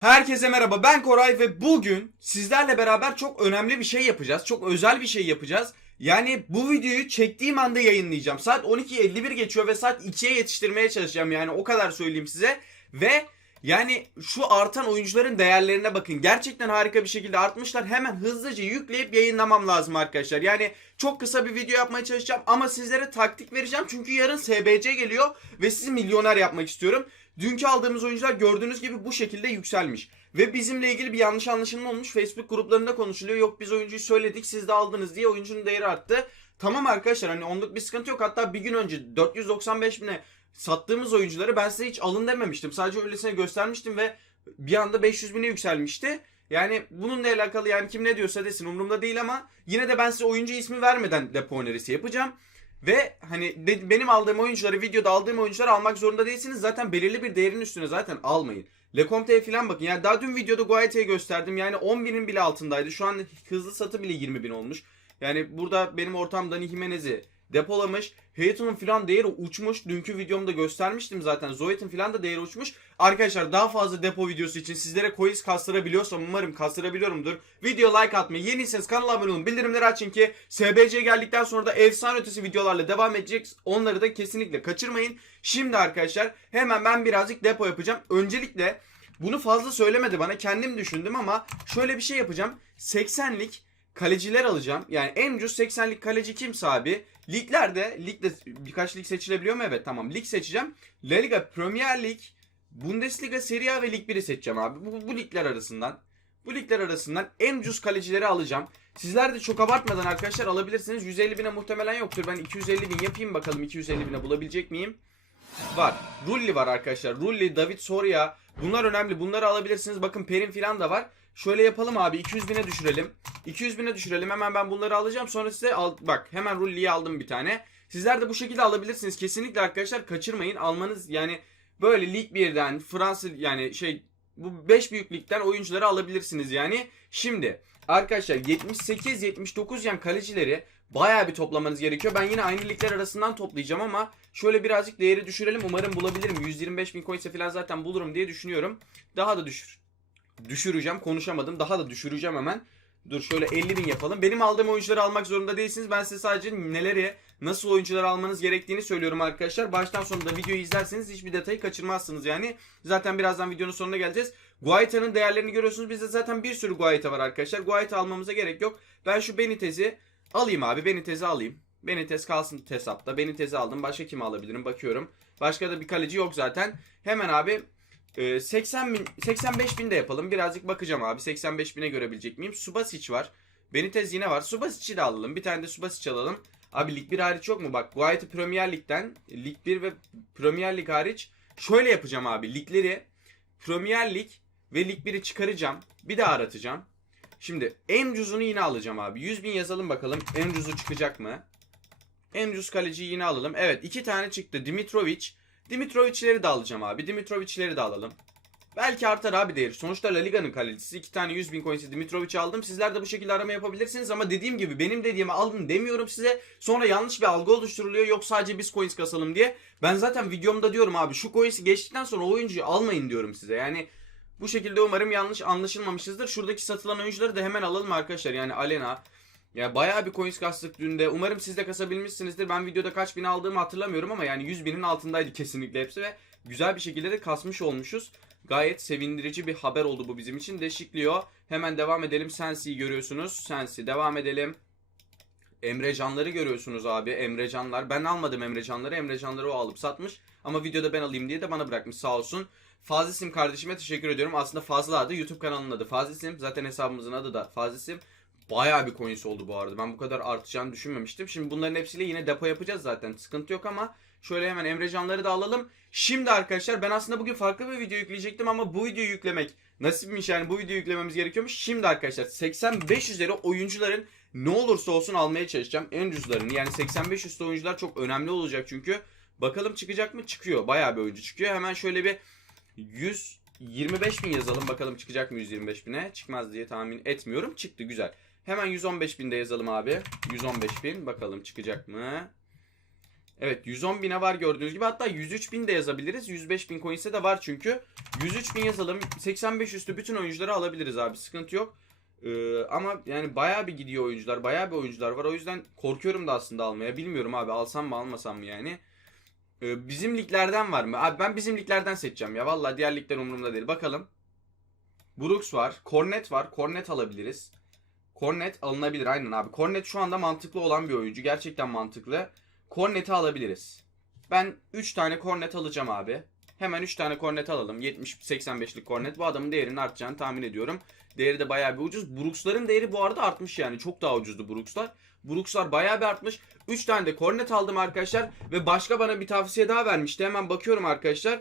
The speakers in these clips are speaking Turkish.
Herkese merhaba ben Koray ve bugün sizlerle beraber çok önemli bir şey yapacağız. Çok özel bir şey yapacağız. Yani bu videoyu çektiğim anda yayınlayacağım. Saat 12.51 geçiyor ve saat 2'ye yetiştirmeye çalışacağım yani o kadar söyleyeyim size. Ve yani şu artan oyuncuların değerlerine bakın. Gerçekten harika bir şekilde artmışlar. Hemen hızlıca yükleyip yayınlamam lazım arkadaşlar. Yani çok kısa bir video yapmaya çalışacağım ama sizlere taktik vereceğim. Çünkü yarın SBC geliyor ve sizi milyoner yapmak istiyorum. Dünkü aldığımız oyuncular gördüğünüz gibi bu şekilde yükselmiş. Ve bizimle ilgili bir yanlış anlaşılma olmuş. Facebook gruplarında konuşuluyor. Yok biz oyuncuyu söyledik siz de aldınız diye oyuncunun değeri arttı. Tamam arkadaşlar hani onluk bir sıkıntı yok. Hatta bir gün önce 495 bine sattığımız oyuncuları ben size hiç alın dememiştim. Sadece öylesine göstermiştim ve bir anda 500 bine yükselmişti. Yani bununla alakalı yani kim ne diyorsa desin umurumda değil ama yine de ben size oyuncu ismi vermeden depo önerisi yapacağım. Ve hani de- benim aldığım oyuncuları videoda aldığım oyuncuları almak zorunda değilsiniz. Zaten belirli bir değerin üstüne zaten almayın. Lecomte'ye falan bakın. Yani daha dün videoda Guaite'yi gösterdim. Yani 10 binin bile altındaydı. Şu an hızlı satı bile 20 bin olmuş. Yani burada benim ortam Dani Jimenez'i depolamış. Hayton'un falan değeri uçmuş. Dünkü videomda göstermiştim zaten. Zoet'in falan da değeri uçmuş. Arkadaşlar daha fazla depo videosu için sizlere coins kastırabiliyorsam umarım kastırabiliyorumdur. Video like atmayı, yeniyseniz kanala abone olun, bildirimleri açın ki SBC geldikten sonra da efsane ötesi videolarla devam edecek. Onları da kesinlikle kaçırmayın. Şimdi arkadaşlar hemen ben birazcık depo yapacağım. Öncelikle bunu fazla söylemedi bana kendim düşündüm ama şöyle bir şey yapacağım. 80'lik kaleciler alacağım. Yani en ucuz 80'lik kaleci kimse abi. Liglerde, ligde birkaç lig seçilebiliyor mu? Evet tamam. Lig seçeceğim. La Liga, Premier Lig, Bundesliga, Serie A ve Lig 1'i seçeceğim abi. Bu, bu ligler arasından. Bu ligler arasından en ucuz kalecileri alacağım. Sizler de çok abartmadan arkadaşlar alabilirsiniz. 150 bine muhtemelen yoktur. Ben 250 bin yapayım bakalım 250 bine bulabilecek miyim? Var. Rulli var arkadaşlar. Rulli, David Soria. Bunlar önemli. Bunları alabilirsiniz. Bakın Perin falan da var. Şöyle yapalım abi. 200 bine düşürelim. 200 bine düşürelim. Hemen ben bunları alacağım. Sonra size al bak hemen Rulli'yi aldım bir tane. Sizler de bu şekilde alabilirsiniz. Kesinlikle arkadaşlar kaçırmayın. Almanız yani böyle Lig 1'den Fransa yani şey bu 5 büyük ligden oyuncuları alabilirsiniz yani. Şimdi arkadaşlar 78-79 yan kalecileri bayağı bir toplamanız gerekiyor. Ben yine aynı ligler arasından toplayacağım ama şöyle birazcık değeri düşürelim. Umarım bulabilirim. 125 bin coinse falan zaten bulurum diye düşünüyorum. Daha da düşür. Düşüreceğim. Konuşamadım. Daha da düşüreceğim hemen. Dur şöyle 50 bin yapalım. Benim aldığım oyuncuları almak zorunda değilsiniz. Ben size sadece neleri, nasıl oyuncular almanız gerektiğini söylüyorum arkadaşlar. Baştan sona da videoyu izlerseniz hiçbir detayı kaçırmazsınız yani. Zaten birazdan videonun sonuna geleceğiz. Guaita'nın değerlerini görüyorsunuz. Bizde zaten bir sürü Guaita var arkadaşlar. Guaita almamıza gerek yok. Ben şu Benitez'i alayım abi. Benitez'i alayım. Benitez kalsın hesapta. Benitez'i aldım. Başka kimi alabilirim? Bakıyorum. Başka da bir kaleci yok zaten. Hemen abi e, 80 bin, 85 bin de yapalım. Birazcık bakacağım abi. 85 bine görebilecek miyim? Subasic var. Benitez yine var. Subasic'i de alalım. Bir tane de Subasic alalım. Abi Lig 1 hariç yok mu? Bak Guaita Premier Lig'den Lig 1 ve Premier Lig hariç şöyle yapacağım abi. Ligleri Premier Lig ve Lig 1'i çıkaracağım. Bir daha aratacağım. Şimdi en ucuzunu yine alacağım abi. 100 bin yazalım bakalım. En ucuzu çıkacak mı? En ucuz kaleciyi yine alalım. Evet iki tane çıktı. Dimitrovic. Dimitrovic'leri de alacağım abi. Dimitrovic'leri de alalım. Belki artar abi değeri. Sonuçta La Liga'nın kalecisi. iki tane 100 bin coins'i Dimitrovic'i aldım. Sizler de bu şekilde arama yapabilirsiniz ama dediğim gibi benim dediğimi alın demiyorum size. Sonra yanlış bir algı oluşturuluyor. Yok sadece biz coins kasalım diye. Ben zaten videomda diyorum abi şu coins'i geçtikten sonra oyuncuyu almayın diyorum size. Yani bu şekilde umarım yanlış anlaşılmamışızdır. Şuradaki satılan oyuncuları da hemen alalım arkadaşlar. Yani Alena, ya bayağı bir coins kastık dün de. Umarım siz de kasabilmişsinizdir. Ben videoda kaç bin aldığımı hatırlamıyorum ama yani 100 binin altındaydı kesinlikle hepsi ve güzel bir şekilde de kasmış olmuşuz. Gayet sevindirici bir haber oldu bu bizim için. Deşikliyor. Hemen devam edelim. Sensi'yi görüyorsunuz. Sensi. Devam edelim. Emrecanları görüyorsunuz abi. Emrecanlar. Ben almadım Emrecanları. Emrecanları o alıp satmış. Ama videoda ben alayım diye de bana bırakmış sağ olsun. Fazisim kardeşime teşekkür ediyorum. Aslında Fazla adı YouTube kanalının adı Fazisim. Zaten hesabımızın adı da Fazisim. Bayağı bir coins oldu bu arada. Ben bu kadar artacağını düşünmemiştim. Şimdi bunların hepsiyle yine depo yapacağız zaten. Sıkıntı yok ama şöyle hemen Emrecanları da alalım. Şimdi arkadaşlar ben aslında bugün farklı bir video yükleyecektim ama bu videoyu yüklemek nasipmiş yani bu videoyu yüklememiz gerekiyormuş. Şimdi arkadaşlar 85 üzeri oyuncuların ne olursa olsun almaya çalışacağım. En ucuzlarını yani 85 üstü oyuncular çok önemli olacak çünkü. Bakalım çıkacak mı? Çıkıyor. Bayağı bir oyuncu çıkıyor. Hemen şöyle bir 125 bin yazalım. Bakalım çıkacak mı 125 bine? Çıkmaz diye tahmin etmiyorum. Çıktı güzel. Hemen 115 bin de yazalım abi. 115 bin. Bakalım çıkacak mı? Evet 110 bine var gördüğünüz gibi. Hatta 103 bin de yazabiliriz. 105 bin coins'e de var çünkü. 103 bin yazalım. 85 üstü bütün oyuncuları alabiliriz abi. Sıkıntı yok. Ee, ama yani bayağı bir gidiyor oyuncular. Bayağı bir oyuncular var. O yüzden korkuyorum da aslında almaya. Bilmiyorum abi alsam mı almasam mı yani. Ee, bizim liglerden var mı? Abi ben bizim liglerden seçeceğim ya. Vallahi diğer ligler umurumda değil. Bakalım. Brooks var. Cornet var. Cornet alabiliriz. Cornet alınabilir aynen abi. Cornet şu anda mantıklı olan bir oyuncu. Gerçekten mantıklı. Cornet'i alabiliriz. Ben 3 tane Cornet alacağım abi. Hemen 3 tane Cornet alalım. 70-85'lik Cornet. Bu adamın değerinin artacağını tahmin ediyorum. Değeri de bayağı bir ucuz. Brooks'ların değeri bu arada artmış yani. Çok daha ucuzdu Brooks'lar. Brooks'lar bayağı bir artmış. 3 tane de Cornet aldım arkadaşlar. Ve başka bana bir tavsiye daha vermişti. Hemen bakıyorum arkadaşlar.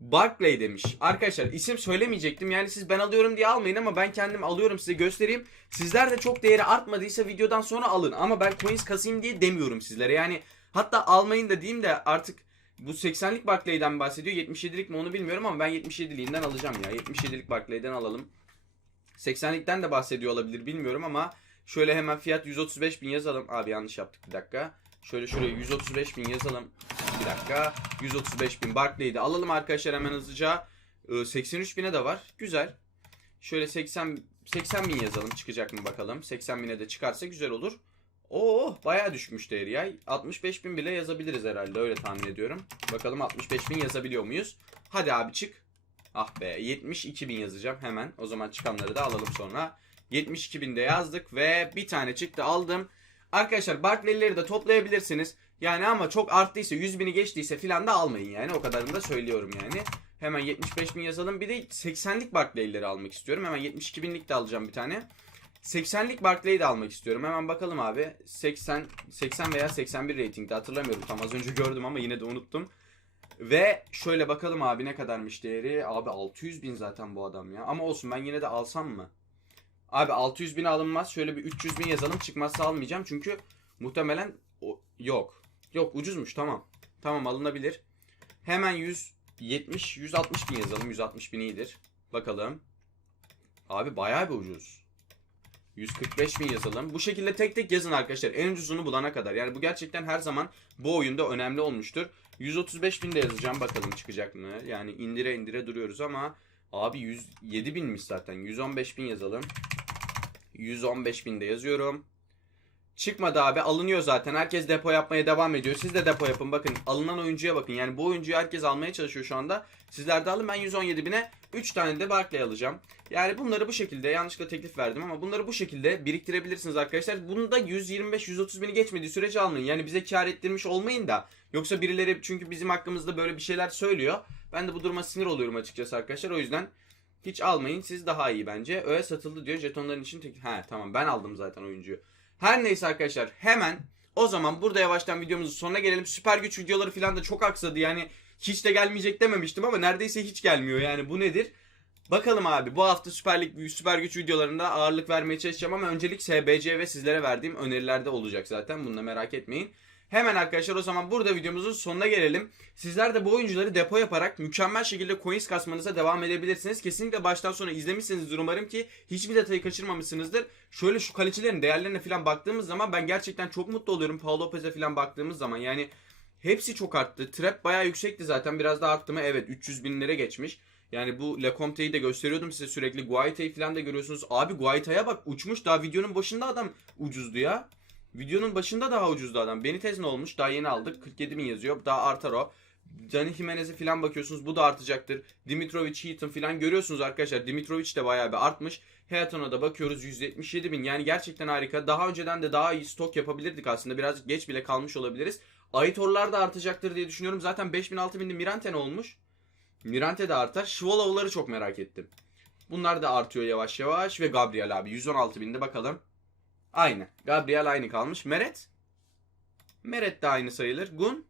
Barclay demiş. Arkadaşlar isim söylemeyecektim. Yani siz ben alıyorum diye almayın ama ben kendim alıyorum size göstereyim. Sizler de çok değeri artmadıysa videodan sonra alın. Ama ben coins kasayım diye demiyorum sizlere. Yani hatta almayın da diyeyim de artık bu 80'lik Barclay'den bahsediyor. 77'lik mi onu bilmiyorum ama ben 77'liğinden alacağım ya. 77'lik Barclay'den alalım. 80'likten de bahsediyor olabilir bilmiyorum ama şöyle hemen fiyat 135 bin yazalım. Abi yanlış yaptık bir dakika. Şöyle şuraya 135 bin yazalım. Bir dakika. 135 bin Barclay'i de alalım arkadaşlar hemen hızlıca. Ee, 83 bine de var. Güzel. Şöyle 80 80 bin yazalım. Çıkacak mı bakalım. 80 bine de çıkarsa güzel olur. Oo bayağı düşmüş değeri ya. 65 bin bile yazabiliriz herhalde öyle tahmin ediyorum. Bakalım 65 bin yazabiliyor muyuz? Hadi abi çık. Ah be 72 bin yazacağım hemen. O zaman çıkanları da alalım sonra. 72 bin de yazdık ve bir tane çıktı aldım. Arkadaşlar Barclay'leri de toplayabilirsiniz. Yani ama çok arttıysa 100 bini geçtiyse filan da almayın yani. O kadarını da söylüyorum yani. Hemen 75 bin yazalım. Bir de 80'lik Barclay'leri almak istiyorum. Hemen 72 binlik de alacağım bir tane. 80'lik Barclay'i de almak istiyorum. Hemen bakalım abi. 80 80 veya 81 ratingde hatırlamıyorum tam az önce gördüm ama yine de unuttum. Ve şöyle bakalım abi ne kadarmış değeri. Abi 600 bin zaten bu adam ya. Ama olsun ben yine de alsam mı? Abi 600 bin alınmaz. Şöyle bir 300 bin yazalım. Çıkmazsa almayacağım. Çünkü muhtemelen o, yok. Yok ucuzmuş tamam. Tamam alınabilir. Hemen 170 160 bin yazalım. 160 bin iyidir. Bakalım. Abi bayağı bir ucuz. 145 bin yazalım. Bu şekilde tek tek yazın arkadaşlar. En ucuzunu bulana kadar. Yani bu gerçekten her zaman bu oyunda önemli olmuştur. 135 bin de yazacağım. Bakalım çıkacak mı? Yani indire indire duruyoruz ama abi 107 binmiş zaten. 115 bin yazalım. 115 bin de yazıyorum. Çıkmadı abi alınıyor zaten. Herkes depo yapmaya devam ediyor. Siz de depo yapın. Bakın alınan oyuncuya bakın. Yani bu oyuncuyu herkes almaya çalışıyor şu anda. Sizler de alın. Ben 117 bine 3 tane de Barclay alacağım. Yani bunları bu şekilde yanlışlıkla teklif verdim ama bunları bu şekilde biriktirebilirsiniz arkadaşlar. Bunu da 125-130 bini geçmediği sürece almayın. Yani bize kar ettirmiş olmayın da. Yoksa birileri çünkü bizim hakkımızda böyle bir şeyler söylüyor. Ben de bu duruma sinir oluyorum açıkçası arkadaşlar. O yüzden hiç almayın. Siz daha iyi bence. Öyle satıldı diyor. Jetonların için tek... He tamam ben aldım zaten oyuncuyu. Her neyse arkadaşlar hemen o zaman burada yavaştan videomuzun sonuna gelelim. Süper güç videoları falan da çok aksadı. Yani hiç de gelmeyecek dememiştim ama neredeyse hiç gelmiyor. Yani bu nedir? Bakalım abi bu hafta Süper Lig Süper Güç videolarında ağırlık vermeye çalışacağım ama öncelik SBC ve sizlere verdiğim önerilerde olacak zaten. Bunu da merak etmeyin. Hemen arkadaşlar o zaman burada videomuzun sonuna gelelim. Sizler de bu oyuncuları depo yaparak mükemmel şekilde coins kasmanıza devam edebilirsiniz. Kesinlikle baştan sona izlemişsinizdir umarım ki hiçbir detayı kaçırmamışsınızdır. Şöyle şu kalecilerin değerlerine falan baktığımız zaman ben gerçekten çok mutlu oluyorum. Paul Lopez'e falan baktığımız zaman yani hepsi çok arttı. Trap bayağı yüksekti zaten biraz daha arttı mı? Evet 300 binlere geçmiş. Yani bu Lecomte'yi de gösteriyordum size sürekli. Guaita'yı falan da görüyorsunuz. Abi Guaita'ya bak uçmuş daha videonun başında adam ucuzdu ya. Videonun başında daha ucuzdu adam. Benitez ne olmuş? Daha yeni aldık. 47 bin yazıyor. Daha artar o. Dani Jimenez'e falan bakıyorsunuz. Bu da artacaktır. Dimitrovic, Heaton falan görüyorsunuz arkadaşlar. Dimitrovic de bayağı bir artmış. Heaton'a da bakıyoruz 177 bin. Yani gerçekten harika. Daha önceden de daha iyi stok yapabilirdik aslında. Birazcık geç bile kalmış olabiliriz. Aitorlar da artacaktır diye düşünüyorum. Zaten 5000 6000'de Mirante ne olmuş? Mirante de artar. Şvolovları çok merak ettim. Bunlar da artıyor yavaş yavaş. Ve Gabriel abi 116 binde bakalım. Aynı. Gabriel aynı kalmış. Meret? Meret de aynı sayılır. Gun?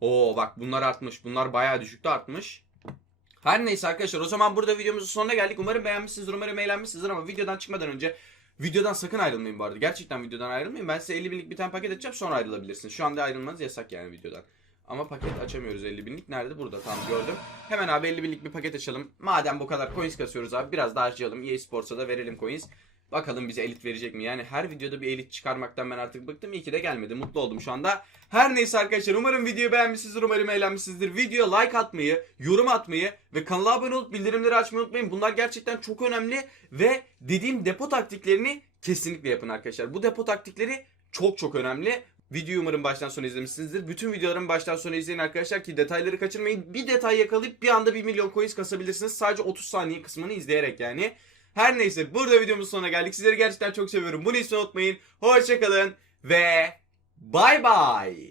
Oo bak bunlar artmış. Bunlar bayağı düşükte artmış. Her neyse arkadaşlar o zaman burada videomuzun sonuna geldik. Umarım beğenmişsinizdir, umarım eğlenmişsinizdir ama videodan çıkmadan önce videodan sakın ayrılmayın bu arada. Gerçekten videodan ayrılmayın. Ben size 50 binlik bir tane paket açacağım sonra ayrılabilirsiniz. Şu anda ayrılmanız yasak yani videodan. Ama paket açamıyoruz 50 binlik. Nerede? Burada tam gördüm. Hemen abi 50 binlik bir paket açalım. Madem bu kadar coins kasıyoruz abi biraz daha harcayalım. EA Sports'a da verelim coins. Bakalım bize elit verecek mi? Yani her videoda bir elit çıkarmaktan ben artık bıktım. İyi ki de gelmedi. Mutlu oldum şu anda. Her neyse arkadaşlar umarım videoyu beğenmişsinizdir. Umarım eğlenmişsinizdir. Videoya like atmayı, yorum atmayı ve kanala abone olup bildirimleri açmayı unutmayın. Bunlar gerçekten çok önemli ve dediğim depo taktiklerini kesinlikle yapın arkadaşlar. Bu depo taktikleri çok çok önemli. Videoyu umarım baştan sona izlemişsinizdir. Bütün videolarımı baştan sona izleyin arkadaşlar ki detayları kaçırmayın. Bir detay yakalayıp bir anda 1 milyon coins kasabilirsiniz. Sadece 30 saniye kısmını izleyerek yani. Her neyse burada videomuzun sonuna geldik. Sizleri gerçekten çok seviyorum. Bunu hiç unutmayın. Hoşçakalın ve bay bay.